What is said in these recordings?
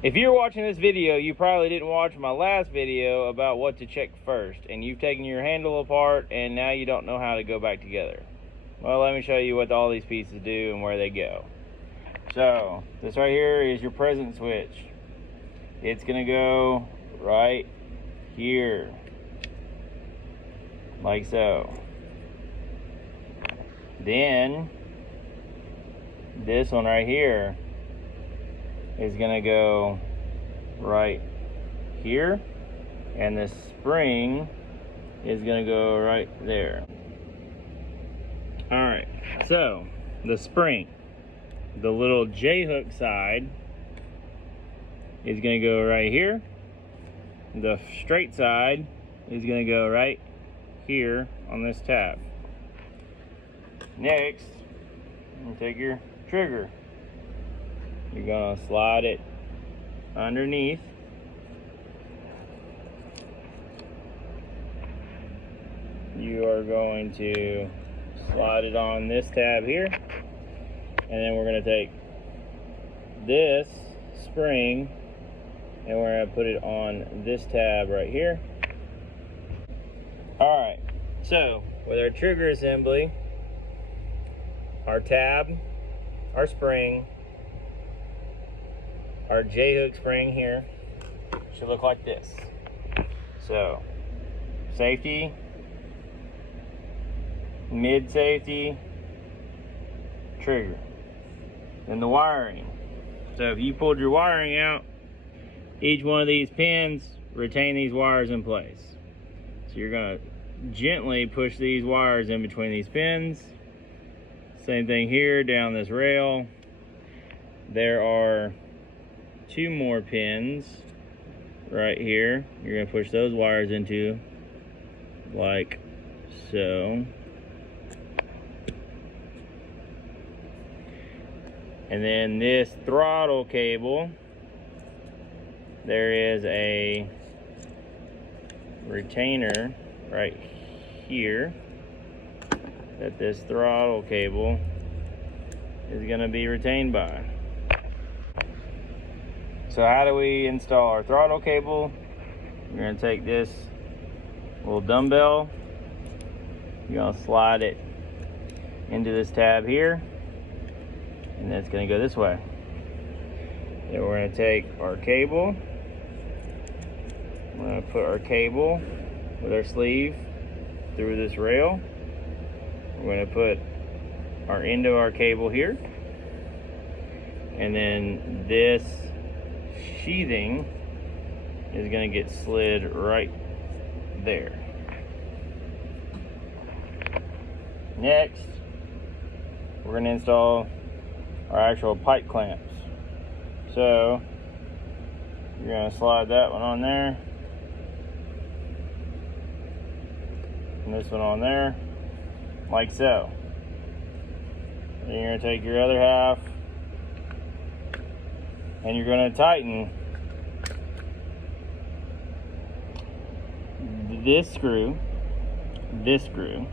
If you're watching this video, you probably didn't watch my last video about what to check first, and you've taken your handle apart and now you don't know how to go back together. Well, let me show you what all these pieces do and where they go. So this right here is your present switch. It's gonna go right here, like so. Then this one right here is gonna go right here, and the spring is gonna go right there. All right, so the spring, the little J-hook side is gonna go right here. The straight side is gonna go right here on this tab. Next, you take your trigger. You're gonna slide it underneath. You are going to slide it on this tab here, and then we're gonna take this spring and we're gonna put it on this tab right here. All right, so with our trigger assembly, our tab, our spring, our J-hook spring here should look like this. So, safety, mid safety, trigger. Then the wiring. So if you pulled your wiring out, each one of these pins retain these wires in place. So you're gonna gently push these wires in between these pins. Same thing here down this rail. There are 2 more pins right here. You're gonna push those wires into like so. And then this throttle cable, there is a retainer right here that this throttle cable is going to be retained by. So how do we install our throttle cable? We're going to take this little dumbbell, you're going to slide it into this tab here, and that's going to go this way. Then we're going to take our cable, we're going to put our cable with our sleeve through this rail. We're going to put our end of our cable here, and then this sheathing is going to get slid right there. Next, we're going to install our actual pipe clamps. So you're going to slide that one on there, and this one on there, like so. Then you're going to take your other half and you're going to tighten this screw, this screw,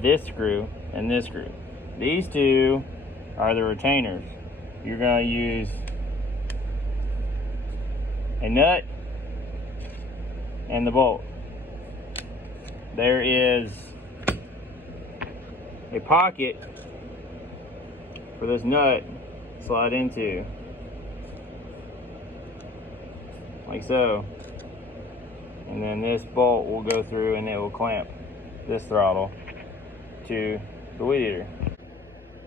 this screw, and this screw. These 2 are the retainers. You're going to use a nut and the bolt. There is a pocket for this nut to slide into, like so. And then this bolt will go through and it will clamp this throttle to the weed eater.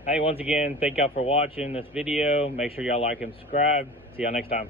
Hey, once again, thank y'all for watching this video. Make sure y'all like and subscribe. See y'all next time.